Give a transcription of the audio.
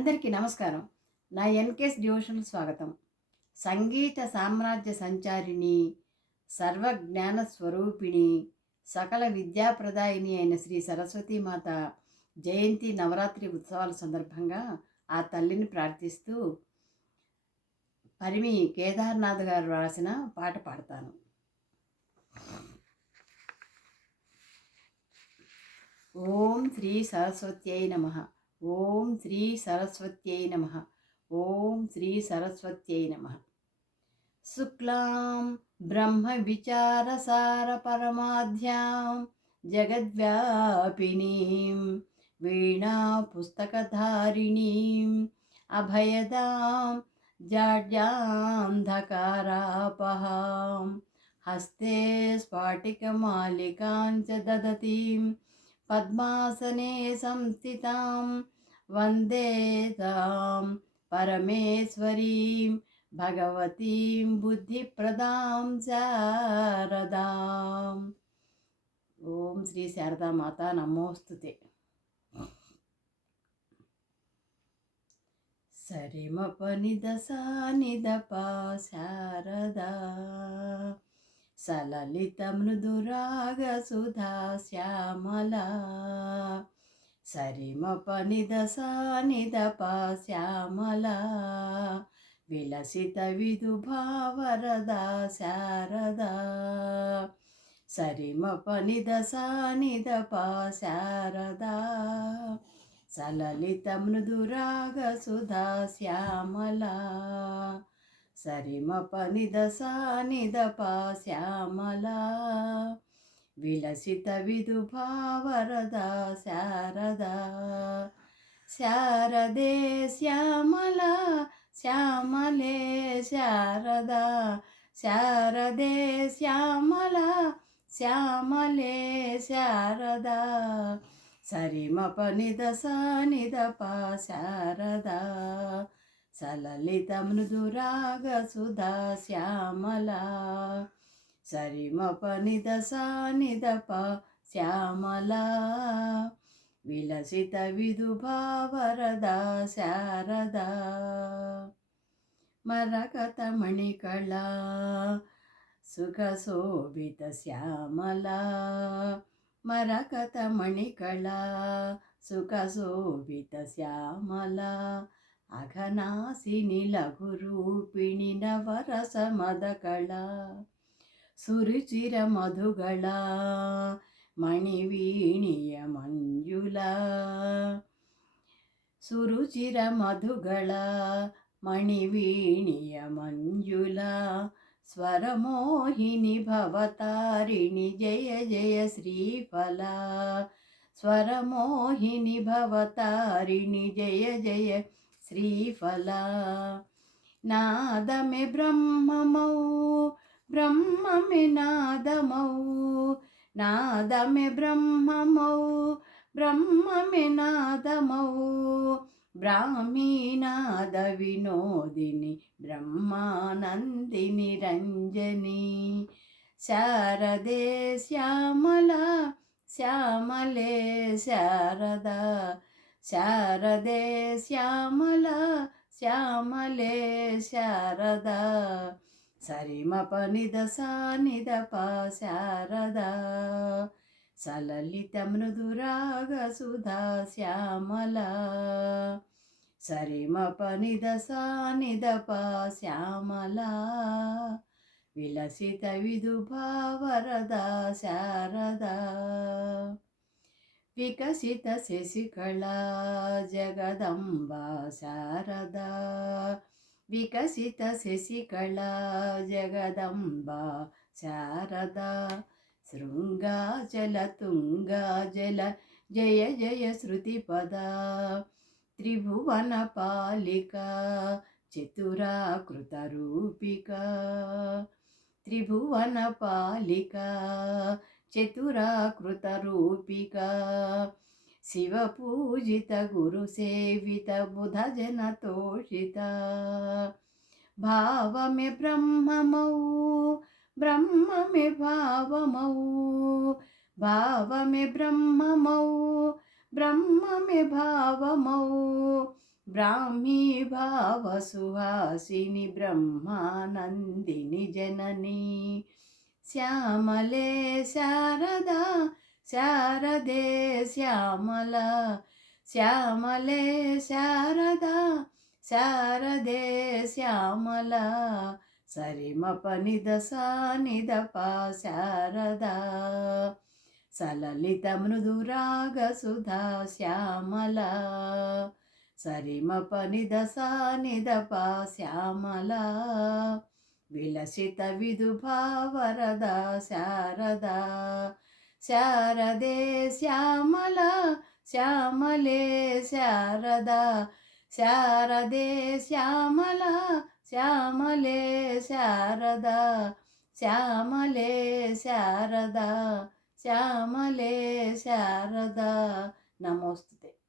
అందరికీ నమస్కారం. నా ఎన్‌కేఎస్ డివోషనల్ స్వాగతం. సంగీత సామ్రాజ్య సంచారిణి, సర్వజ్ఞాన స్వరూపిణి, సకల విద్యాప్రదాయిని అయిన శ్రీ సరస్వతీమాత జయంతి నవరాత్రి ఉత్సవాల సందర్భంగా ఆ తల్లిని ప్రార్థిస్తూ పరిమి కేదార్నాథ్ గారు రాసిన పాట పాడతాను. ఓం శ్రీ సరస్వత్యై నమః. ఓం శ్రీ సరస్వత్యై నమః. ఓం శ్రీ సరస్వత్యై నమః. శుక్లాం బ్రహ్మ విచారసార పరమాధ్యాం జగద్వ్యాపినీం వీణా పుస్తకధారిణీం అభయదాం జాడ్యాంధకారాపహాం హస్తే స్ఫాటికమాలికాం చ దదతీం పద్మాసనే సంస్థితాం వందే తాం పరమేశ్వరీం భగవతీం బుద్ధిప్రదాం శారదాం. ఓం శ్రీ శారదామాత నమోస్తుతే. సరిమపనిద సానిదప శారదా సలలిత మృదురాగ సుధా శ్యామలా సరిమపనిద సానిదప శ్యామలా విలసిత విదుభావరదా శారదా సరిమపనిద సానిదప శారదా సలలిత మృదురాగ సుధా శ్యామలా సరిమపనిద సానిదప శ్యామలా విలసిత విదుభావరదా శారదా శారదే శ్యామలా శ్యామలే శారదా శారదే శ్యామలా శ్యామలే శారదా సరిమపనిద సానిదప శారదా సలలిత మృదురాగ సుధా శ్యామలా సరిమపనిద సానిదప శ్యామలా విలసిత విదుభావరదా శారదా మరకత మణికళా సుఖశోభిత శ్యామలా మరకత మణికళా సుఖశోభిత శ్యామలా అఘనాసిని లఘురూపిణి నవరస మదకళా సురుచిర మధుగళా మణివీణియ మంజులా సురుచిర మధుగళా మణివీణియ మంజులా స్వరమోహిని భవతారిణి జయ జయ శ్రీఫలా స్వరమోహిని భవతారిణి జయ జయ శ్రీఫలా నాదమే బ్రహ్మమౌ బ్రహ్మమే నాదమౌ నాదమే బ్రహ్మమౌ బ్రహ్మమే నాదమౌ బ్రాహ్మీనాద వినోదిని బ్రహ్మానందిని రంజని శారదే శ్యామలా శ్యామలే శారదా శారదే శ్యామలా శ్యామలే శారదా సరిమపనిద సానిదప శారదా సలలిత మృదురాగ సుధా శ్యామలా సరిమపనిద సానిదప శ్యామలా విలసిత విదుభావరదా శారదా వికసిత శశికళా జగదంబా శారదా వికసిత శశికళా జగదంబా శారదా శృంగాచల తుంగాజల జయ జయ శృతిపదా త్రిభువన పాలికా చతురాకృత రూపికా త్రిభువన పాలికా చతురాకృత రూపికా శివ పూజిత గురు సేవిత బుధ జన తోషిత భావమే బ్రహ్మమౌ బ్రహ్మమే భావమౌ భావమే బ్రహ్మమౌ బ్రహ్మమే భావమౌ బ్రాహ్మీ భావసుహాసిని బ్రహ్మానందిని జననీ శ్యామలే శారదా శారదే శ్యామల శ్యామలే శారదా శారదే శ్యామల సరిమప నిదస నిదప శారదా సలలిత మృదురాగ సుధా శ్యామల సరిమప నిదస నిదప శ్యామల విలసిత విదుభావరద శారదా శారదే శ్యామల శ్యామలే శారదా శారదే శ్యామల శ్యామలే శారదా శ్యామలే శారదా శ్యామలే శారదా నమోస్తుతే.